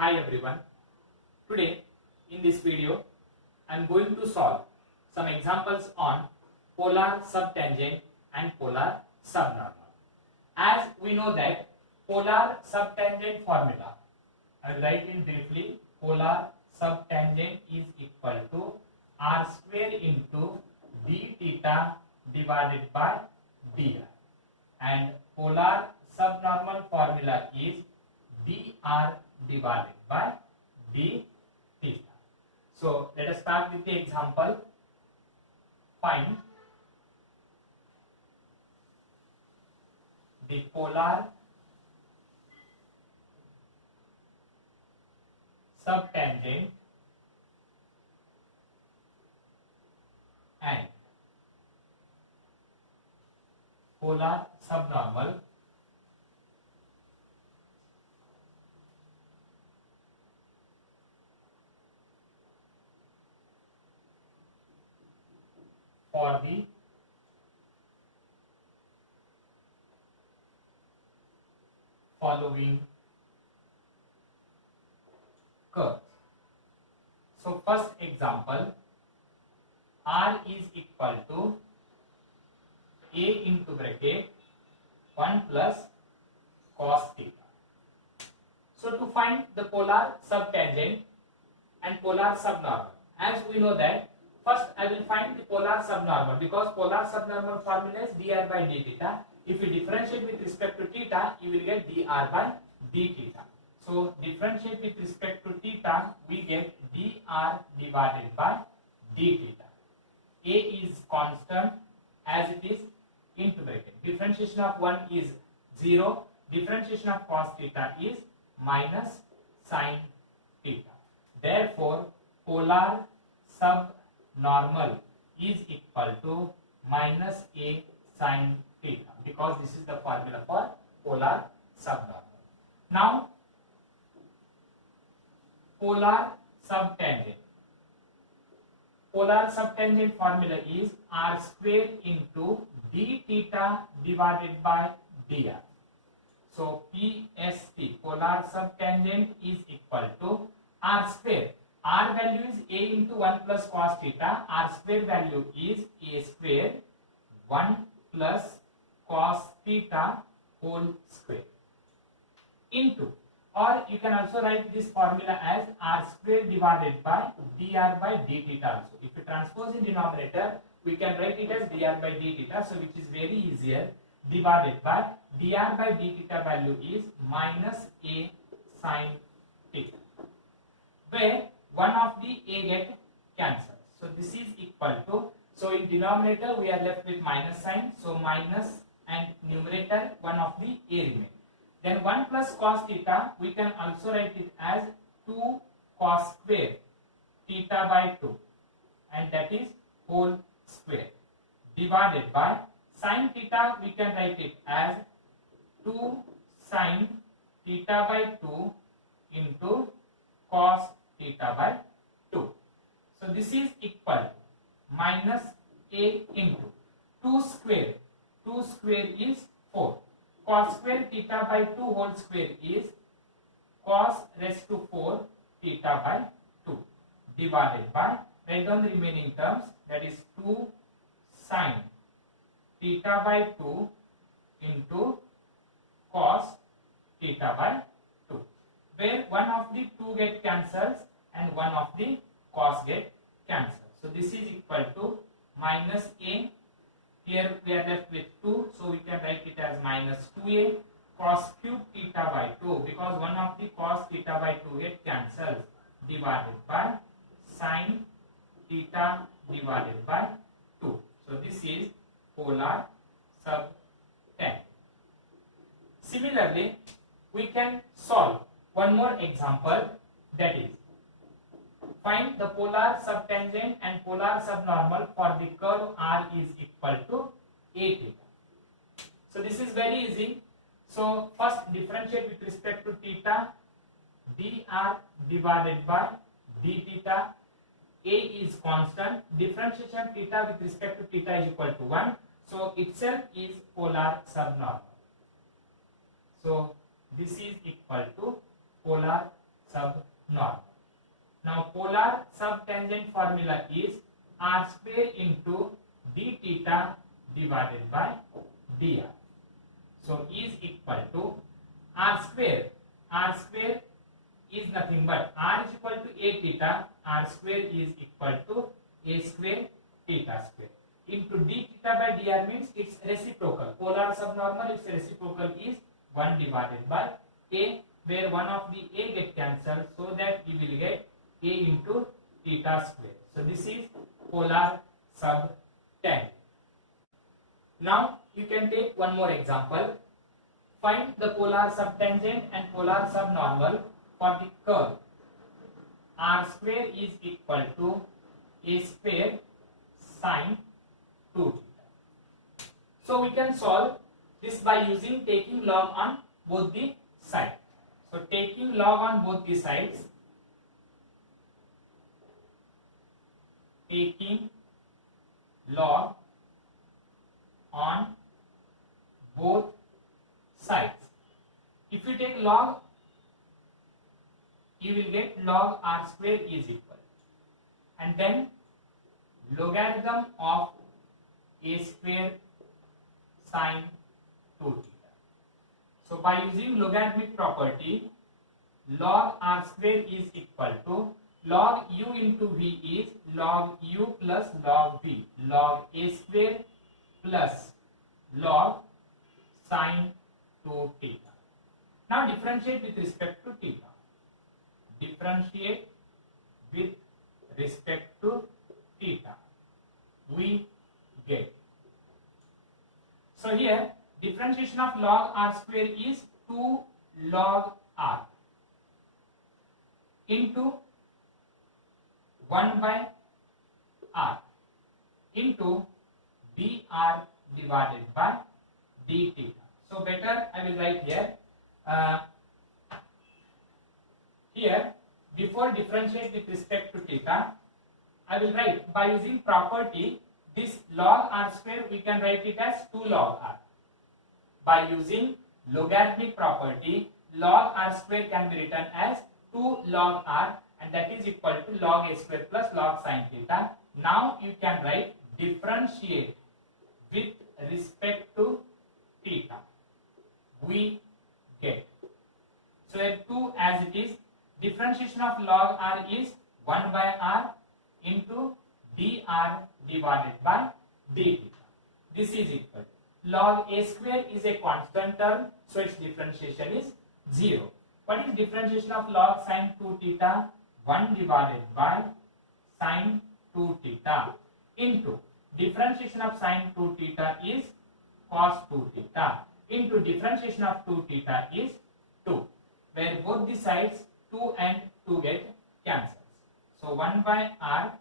Hi everyone. Today in this video I am going to solve some examples on polar subtangent and polar subnormal. As we know that polar subtangent formula, I will write in briefly. Polar subtangent is equal to r square into d theta divided by dr, and polar subnormal formula is dr divided by d theta. So let us start with the example. Find the polar subtangent and polar subnormal for the following curves. So first example, r is equal to a into bracket 1 plus cos theta. So to find the polar subtangent and polar subnormal, as we know that first I will find the polar subnormal, because polar subnormal formula is dr by d theta. If you differentiate with respect to theta, you will get dr by d theta. So differentiate with respect to theta, we get dr divided by d theta. A is constant as it is into bracket. Differentiation of 1 is 0. Differentiation of cos theta is minus sin theta. Therefore, polar subnormal is equal to minus a sin theta, because this is the formula for polar subnormal. Now, polar subtangent. Polar subtangent formula is r square into d theta divided by dr. So PST, polar subtangent, is equal to r square. R value is a into 1 plus cos theta. R square value is a square 1 plus cos theta whole square into, or you can also write this formula as r square divided by dr by d theta also. If you transpose in denominator, we can write it as dr by d theta, so which is very easier, divided by dr by d theta value is minus a sin theta, where one of the a get cancelled. So this is equal to, so in denominator we are left with minus sign, so minus, and numerator one of the a remain. Then 1 plus cos theta, we can also write it as 2 cos square theta by 2, and that is whole square, divided by sin theta, we can write it as 2 sin theta by 2 into cos theta by 2. So this is equal to minus a into 2 square. 2 square is 4. Cos square theta by 2 whole square is cos raised to 4 theta by 2, divided by, write down the remaining terms, that is 2 sin theta by 2 into cos theta by 2, where one of the 2 get cancels and one of the cos get cancelled. So this is equal to minus a. Here we are left with 2, so we can write it as minus 2a cos cube theta by 2, because one of the cos theta by 2 get cancelled, divided by sin theta divided by 2. So this is polar subtangent. Similarly, we can solve one more example, that is, find the polar subtangent and polar subnormal for the curve r is equal to a theta. So this is very easy. So first differentiate with respect to theta, dr divided by d theta. A is constant. Differentiation theta with respect to theta is equal to 1. So itself is polar subnormal. So this is equal to polar subnormal. Now polar subtangent formula is r square into d theta divided by dr. So is equal to r square. R square is nothing but r is equal to a theta. R square is equal to a square theta square into d theta by dr means its reciprocal. Polar subnormal, its reciprocal is 1 divided by a, where one of the a get cancelled, so that we will get a into theta square. So this is polar subtangent. Now you can take one more example. Find the polar subtangent and polar subnormal for the curve r square is equal to a square sine 2 theta. So we can solve this by using taking log on both the sides. So taking log on both the sides, taking log on both sides. If you take log, you will get log r square is equal, and then logarithm of a square sine 2 theta. So by using logarithmic property, log r square is equal to log u into v is log u plus log v, log a square plus log sine 2 theta. Now differentiate with respect to theta. Differentiate with respect to theta. We get. So here differentiation of log r square is 2 log r into 1 by r into dr divided by d theta. So better I will write here. Here before differentiate with respect to theta, I will write by using property this log r square we can write it as 2 log r. By using logarithmic property, log r square can be written as 2 log r, and that is equal to log a square plus log sine theta. Now you can write differentiate with respect to theta. We get. So here 2 as it is, differentiation of log r is 1 by r into dr divided by d theta. This is equal. Log a square is a constant term, so its differentiation is 0. What is differentiation of log sine 2 theta? 1 divided by sine 2 theta into differentiation of sine 2 theta is cos 2 theta into differentiation of 2 theta is 2, where both the sides 2 and 2 get cancelled. So 1 by r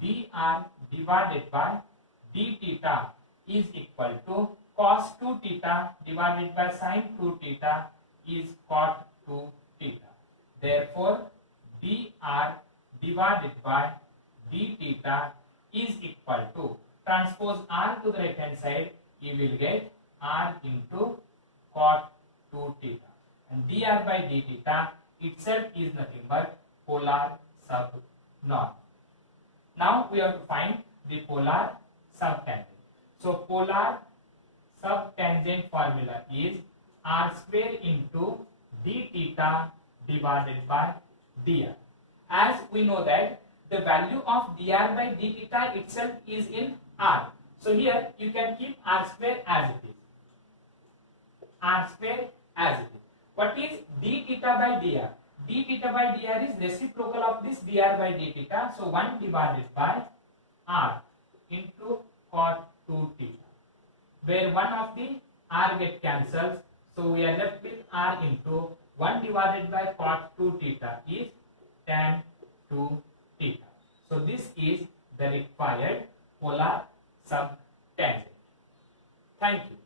dr divided by d theta is equal to cos 2 theta divided by sine 2 theta is cot 2 theta. Therefore dr divided by d theta is equal to, transpose r to the right hand side, you will get r into cot 2 theta, and dr by d theta itself is nothing but polar subnormal. Now we have to find the polar subtangent. So polar subtangent formula is r square into d theta divided by dr. As we know that the value of dr by d theta itself is in r. So here you can keep r square as it is. R square as it is. What is d theta by dr? D theta by dr is reciprocal of this dr by d theta. So 1 divided by r into cot 2 theta, where one of the r get cancels. So we are left with r into 1 divided by cot 2 theta is tan 2 theta. So this is the required polar subtangent. Thank you.